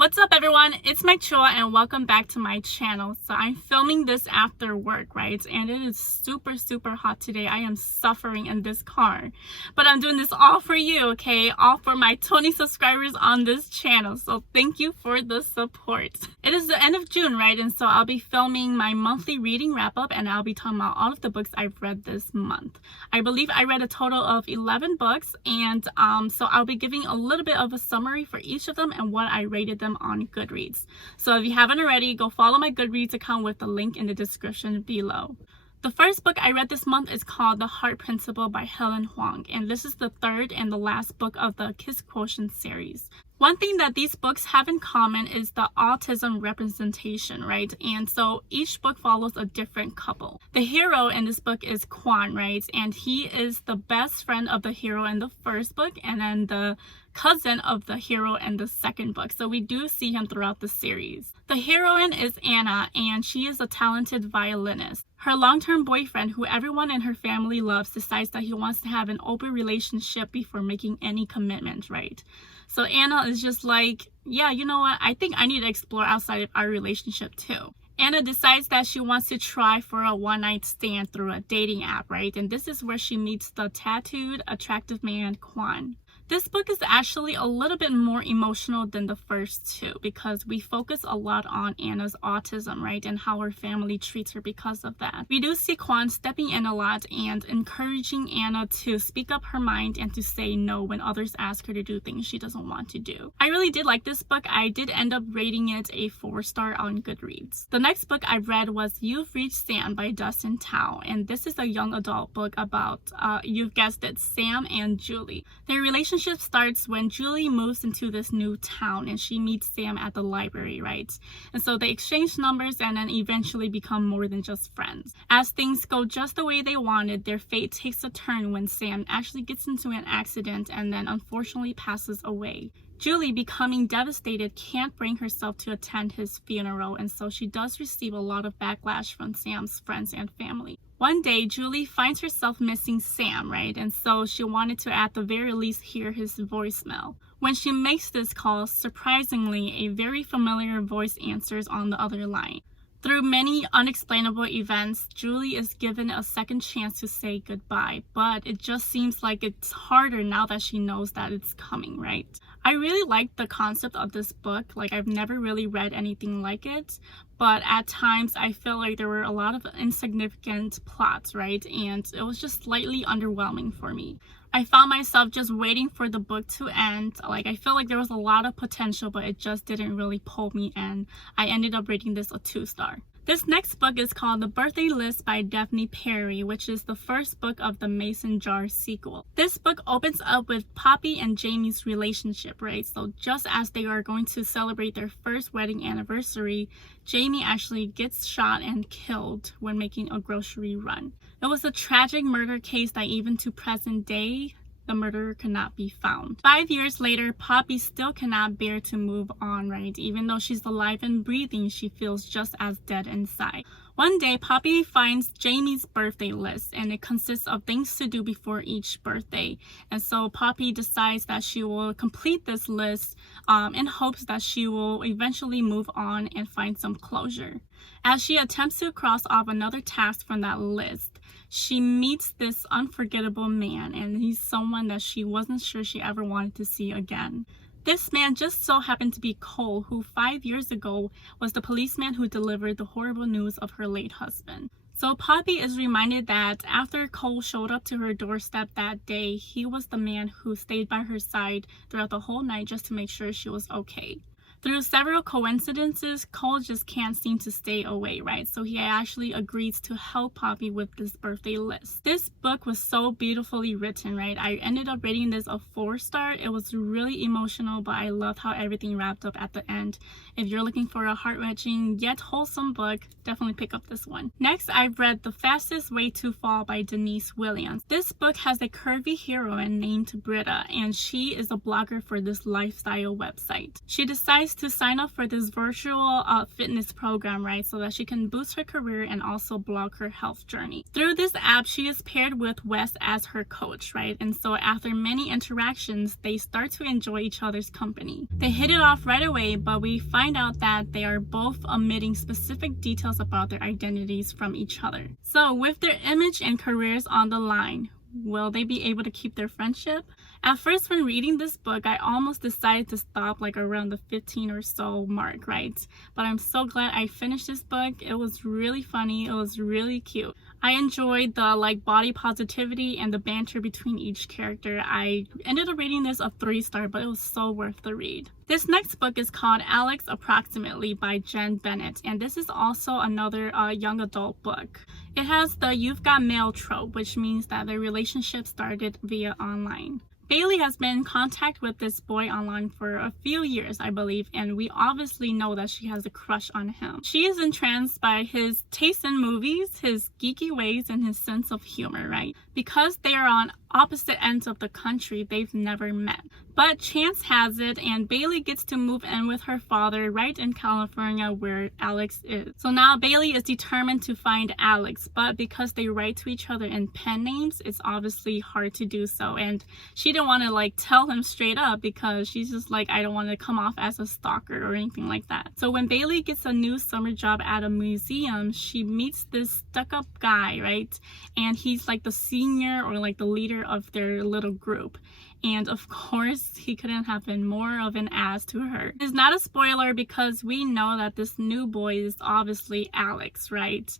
What's up everyone, it's Mike Chua and welcome back to my channel. So I'm filming this after work, right? And it is super hot today. I am suffering in this car. But I'm doing this all for you, okay? All for my 20 subscribers on this channel. So thank you for the support. It is the end of June, right? And so I'll be filming my monthly reading wrap up and I'll be talking about all of the books I've read this month. I believe I read a total of 11 books and so I'll be giving a little bit of a summary for each of them and what I rated them on Goodreads. So if you haven't already, go follow my Goodreads account with the link in the description below. The first book I read this month is called The Heart Principle by Helen Huang, and this is the third and the last book of the Kiss Quotient series. One thing that these books have in common is the autism representation, right? And so each book follows a different couple. The hero in this book is Quan, right? And he is the best friend of the hero in the first book and then the cousin of the hero in the second book. So we do see him throughout the series. The heroine is Anna and she is a talented violinist. Her long-term boyfriend, who everyone in her family loves, decides that he wants to have an open relationship before making any commitment, right? So Anna is just like, yeah, you know what? I think I need to explore outside of our relationship too. Anna decides that she wants to try for a one-night stand through a dating app, right? And this is where she meets the tattooed, attractive man, Quan. This book is actually a little bit more emotional than the first two because we focus a lot on Anna's autism, right? And how her family treats her because of that. We do see Quan stepping in a lot and encouraging Anna to speak up her mind and to say no when others ask her to do things she doesn't want to do. I really did like this book. I did end up rating it a 4-star on Goodreads. The next book I read was You've Reached Sam by Dustin Tao, and this is a young adult book about, you've guessed it, Sam and Julie. Their relationship starts when Julie moves into this new town and she meets Sam at the library, right? And so they exchange numbers and then eventually become more than just friends. As things go just the way they wanted, their fate takes a turn when Sam actually gets into an accident and then unfortunately passes away. Julie, becoming devastated, can't bring herself to attend his funeral, and so she does receive a lot of backlash from Sam's friends and family. One day, Julie finds herself missing Sam, right? And so she wanted to at the very least hear his voicemail. When she makes this call, surprisingly, a very familiar voice answers on the other line. Through many unexplainable events, Julie is given a second chance to say goodbye, but it just seems like it's harder now that she knows that it's coming, right? I really like the concept of this book. Like, I've never really read anything like it, but at times I feel like there were a lot of insignificant plots, right? And it was just slightly underwhelming for me. I found myself just waiting for the book to end. Like, I feel like there was a lot of potential, but it just didn't really pull me in. I ended up rating this a 2-star. This next book is called The Birthday List by Daphne Perry, which is the first book of the Mason Jar sequel. This book opens up with Poppy and Jamie's relationship, right? So just as they are going to celebrate their first wedding anniversary, Jamie actually gets shot and killed when making a grocery run. It was a tragic murder case that even to present day, the murderer cannot be found. 5 years later, Poppy still cannot bear to move on, right? Even though she's alive and breathing, she feels just as dead inside. One day, Poppy finds Jamie's birthday list, and it consists of things to do before each birthday. And so Poppy decides that she will complete this list in hopes that she will eventually move on and find some closure. As she attempts to cross off another task from that list, she meets this unforgettable man, and he's someone that she wasn't sure she ever wanted to see again. This man just so happened to be Cole, who 5 years ago was the policeman who delivered the horrible news of her late husband. So Poppy is reminded that after Cole showed up to her doorstep that day, he was the man who stayed by her side throughout the whole night just to make sure she was okay. Through several coincidences, Cole just can't seem to stay away, right? So he actually agrees to help Poppy with this birthday list. This book was so beautifully written, right? I ended up rating this a 4-star. It was really emotional, but I loved how everything wrapped up at the end. If you're looking for a heart-wrenching yet wholesome book, definitely pick up this one. Next, I've read The Fastest Way to Fall by Denise Williams. This book has a curvy heroine named Britta, and she is a blogger for this lifestyle website. She decides decides to sign up for this virtual fitness program, right, so that she can boost her career and also blog her health journey. Through this app, she is paired with Wes as her coach, right, and so after many interactions, they start to enjoy each other's company. They hit it off right away, but we find out that they are both omitting specific details about their identities from each other. So with their image and careers on the line, will they be able to keep their friendship? At first, when reading this book, I almost decided to stop like around the 15 or so mark, right? But I'm so glad I finished this book. It was really funny. It was really cute. I enjoyed the like body positivity and the banter between each character. I ended up rating this a 3-star, but it was so worth the read. This next book is called Alex Approximately by Jen Bennett, and this is also another young adult book. It has the "you've got mail" trope, which means that their relationship started via online. Bailey has been in contact with this boy online for a few years, I believe, and we obviously know that she has a crush on him. She is entranced by his taste in movies, his geeky ways, and his sense of humor, right? Because they are on opposite ends of the country, they've never met. But chance has it, and Bailey gets to move in with her father right in California where Alex is. So now Bailey is determined to find Alex, but because they write to each other in pen names, it's obviously hard to do so. And she didn't want to like tell him straight up because she's just like, I don't want to come off as a stalker or anything like that. So when Bailey gets a new summer job at a museum, she meets this stuck-up guy, right? And he's like the senior or like the leader of their little group. And of course, he couldn't have been more of an ass to her. It's not a spoiler because we know that this new boy is obviously Alex, right?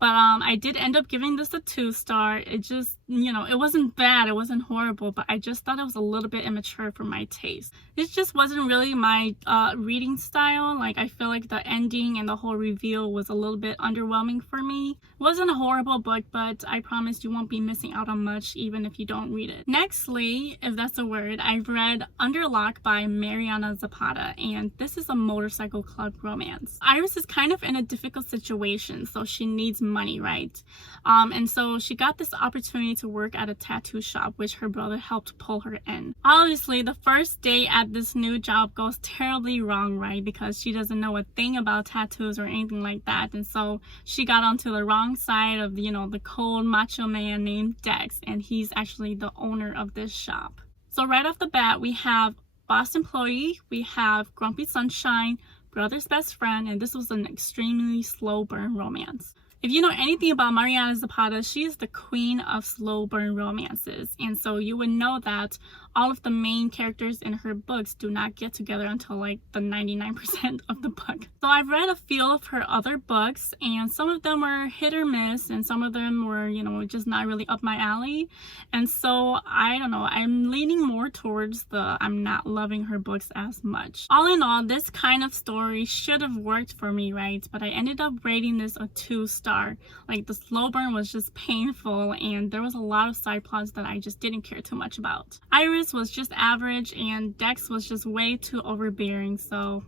But I did end up giving this a 2-star. It just, you know, it wasn't bad, it wasn't horrible, but I just thought it was a little bit immature for my taste. This just wasn't really my reading style. Like, I feel like the ending and the whole reveal was a little bit underwhelming for me. It wasn't a horrible book, but I promise you won't be missing out on much even if you don't read it. Nextly, if that's a word, I've read Under Locke by Mariana Zapata, and this is a motorcycle club romance. Iris is kind of in a difficult situation, so she needs money, right? And so she got this opportunity to work at a tattoo shop, which her brother helped pull her in. Obviously, the first day at this new job goes terribly wrong, right? Because she doesn't know a thing about tattoos or anything like that, and so she got onto the wrong side of, you know, the cold macho man named Dex, and he's actually the owner of this shop. So right off the bat, we have boss employee, we have grumpy sunshine, brother's best friend, and this was an extremely slow burn romance. If you know anything about Mariana Zapata, she is the queen of slow burn romances, and so you would know that all of the main characters in her books do not get together until like the 99% of the book. So I've read a few of her other books, and some of them were hit or miss, and some of them were, you know, just not really up my alley. And so I don't know, I'm leaning more towards the I'm not loving her books as much. All in all, this kind of story should have worked for me, right? But I ended up rating this a 2-star. Like, the slow burn was just painful, and there was a lot of side plots that I just didn't care too much about. Iris was just average, and Dex was just way too overbearing, so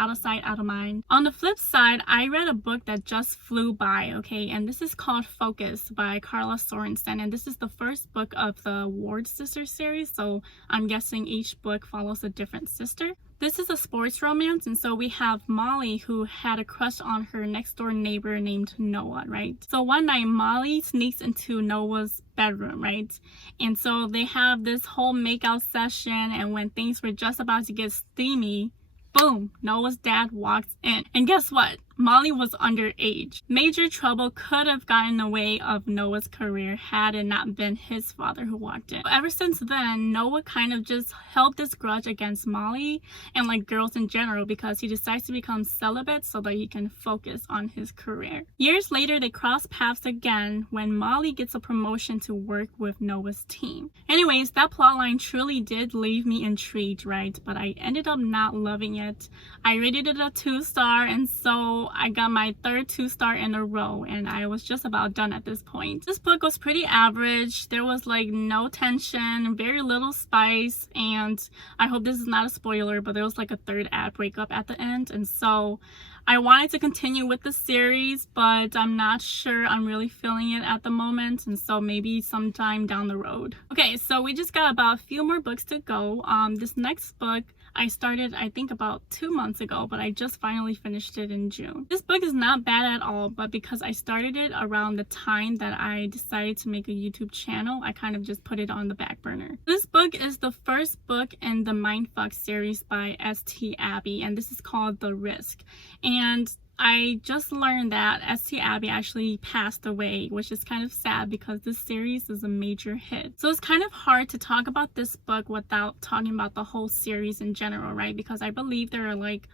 out of sight, out of mind. On the flip side, I read a book that just flew by, okay, and this is called Focus by Carla Sorensen, and this is the first book of the Ward Sisters series, so I'm guessing each book follows a different sister. This is a sports romance, and so we have Molly, who had a crush on her next door neighbor named Noah, right? So one night, Molly sneaks into Noah's bedroom, right? And so they have this whole makeout session, and when things were just about to get steamy, boom, Noah's dad walks in. And guess what? Molly was underage. Major trouble could have gotten in the way of Noah's career had it not been his father who walked in. Ever since then, Noah kind of just held this grudge against Molly and like girls in general because he decides to become celibate so that he can focus on his career. Years later, they cross paths again when Molly gets a promotion to work with Noah's team. Anyways, that plotline truly did leave me intrigued, right? But I ended up not loving it. I rated it a 2-star, and so I got my third 2-star in a row, and I was just about done at this point. This book was pretty average. There was like no tension, very little spice, and I hope this is not a spoiler, but there was like a third act breakup at the end, and so I wanted to continue with the series, but I'm not sure I'm really feeling it at the moment, and so maybe sometime down the road. Okay, so we just got about a few more books to go. This next book I started, I think, about 2 months ago, but I just finally finished it in June. This book is not bad at all, but because I started it around the time that I decided to make a YouTube channel, I kind of just put it on the back burner. This book is the first book in the Mindfuck series by St. Abby, and this is called The Risk. And I just learned that St. Abby actually passed away, which is kind of sad because this series is a major hit. So it's kind of hard to talk about this book without talking about the whole series in general, right? Because I believe there are like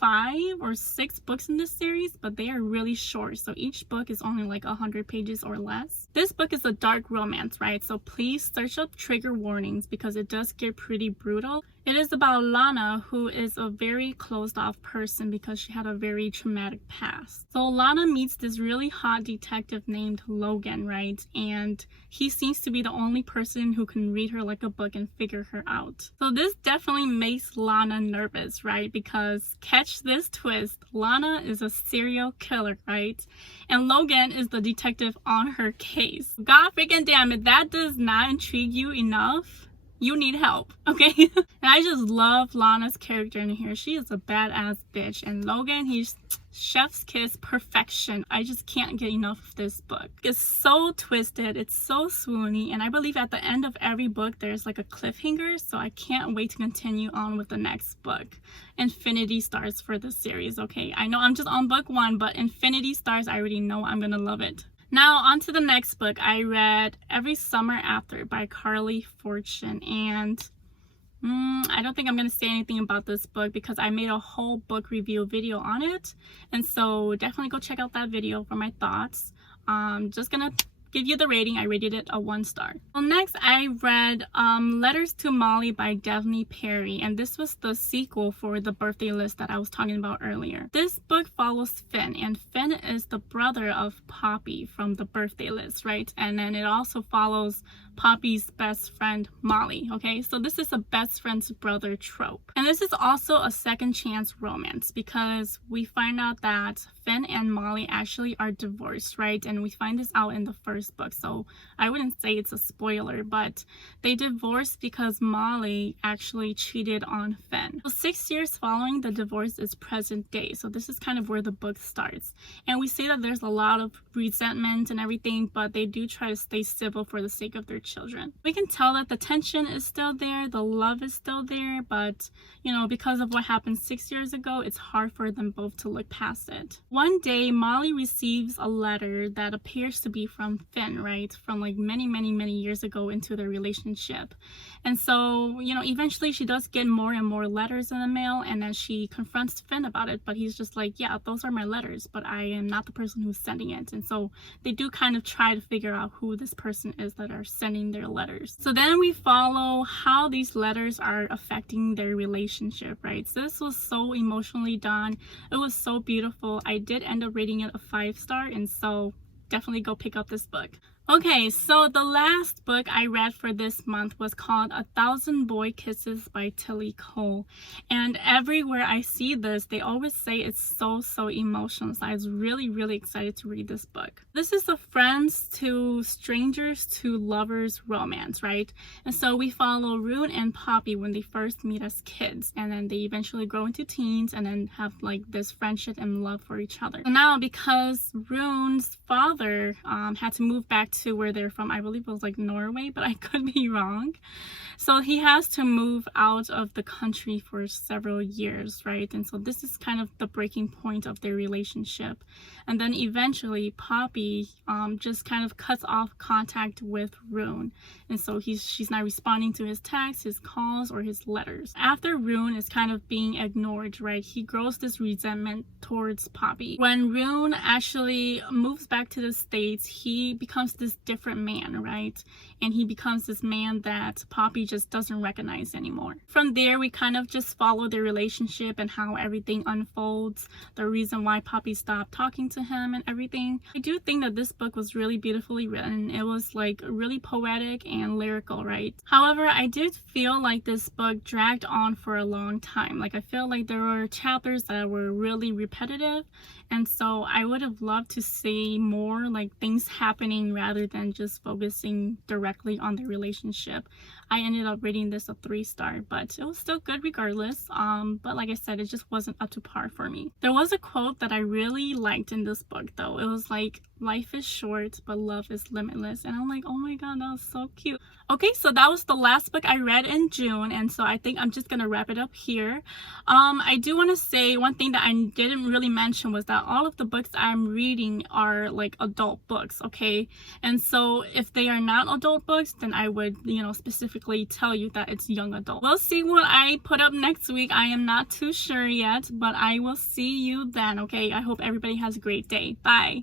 5 or 6 books in this series, but they are really short, so each book is only like 100 pages or less. This book is a dark romance, right? So please search up trigger warnings because it does get pretty brutal. It is about Lana, who is a very closed off person because she had a very traumatic past. So Lana meets this really hot detective named Logan, right? And he seems to be the only person who can read her like a book and figure her out. So this definitely makes Lana nervous, right? Because catch this twist, Lana is a serial killer, right? And Logan is the detective on her case. God freaking damn it, that does not intrigue you enough? You need help, okay? And I just love Lana's character in here. She is a badass bitch. And Logan, he's chef's kiss perfection. I just can't get enough of this book. It's so twisted, it's so swoony, and I believe at the end of every book there's like a cliffhanger, so I can't wait to continue on with the next book. Infinity stars for this series, okay? I know I'm just on book 1, but Infinity stars, I already know I'm gonna love it. Now on to the next book. I read Every Summer After by Carly Fortune, and I don't think I'm going to say anything about this book because I made a whole book review video on it, and so definitely go check out that video for my thoughts. Just gonna give you the rating. I rated it a 1 star. Well, next I read Letters to Molly by Daphne Perry, and this was the sequel for The Birthday List that I was talking about earlier. This book follows Finn, and Finn is the brother of Poppy from The Birthday List, right? And then it also follows Poppy's best friend Molly, okay? So this is a best friend's brother trope. And this is also a second chance romance because we find out that Finn and Molly actually are divorced, right? And we find this out in the first book, so I wouldn't say it's a spoiler, but they divorced because Molly actually cheated on Finn. So 6 years following the divorce is present day, so this is kind of where the book starts. And we see that there's a lot of resentment and everything, but they do try to stay civil for the sake of their children. We can tell that the tension is still there, the love is still there, but you know, because of what happened 6 years ago, it's hard for them both to look past it. One day, Molly receives a letter that appears to be from Finn, right? From like many years ago into their relationship. And so, you know, eventually she does get more and more letters in the mail, and then she confronts Finn about it, but he's just like, yeah, those are my letters, but I am not the person who's sending it. And so they do kind of try to figure out who this person is that are sending their letters. So then we follow how these letters are affecting their relationship, right? So this was so emotionally done. It was so beautiful. I did end up rating it a 5 star, and so definitely go pick up this book. Okay, so the last book I read for this month was called 1,000 Boy Kisses by Tilly Cole. And everywhere I see this, they always say it's so emotional. So I was really excited to read this book. This is a friends to strangers to lovers romance, right? And so we follow Rune and Poppy when they first meet as kids, and then they eventually grow into teens and then have like this friendship and love for each other. So now because Rune's father had to move back to where they're from, I believe it was like Norway, but I could be wrong. So he has to move out of the country for several years, right? And so this is kind of the breaking point of their relationship. And then eventually Poppy just kind of cuts off contact with Rune. And so she's not responding to his texts, his calls, or his letters. After Rune is kind of being ignored, right, he grows this resentment towards Poppy. When Rune actually moves back to the States, he becomes this different man, right? And he becomes this man that Poppy just doesn't recognize anymore. From there, we kind of just follow their relationship and how everything unfolds, the reason why Poppy stopped talking to him and everything. I do think that this book was really beautifully written. It was like really poetic and lyrical, right? However, I did feel like this book dragged on for a long time. Like I feel like there were chapters that were really repetitive, and so I would have loved to see more like things happening rather rather than just focusing directly on the relationship. I ended up rating this a 3-star, but it was still good regardless. But like I said, it just wasn't up to par for me. There was a quote that I really liked in this book though. It was like, life is short, but love is limitless. And I'm like, oh my god, that was so cute. Okay, so that was the last book I read in June, and so I think I'm just gonna wrap it up here. I do want to say one thing that I didn't really mention was that all of the books I'm reading are like adult books, okay? And so if they are not adult books, then I would, you know, specifically tell you that it's young adult. We'll see what I put up next week. I am not too sure yet, but I will see you then, okay? I hope everybody has a great day. Bye.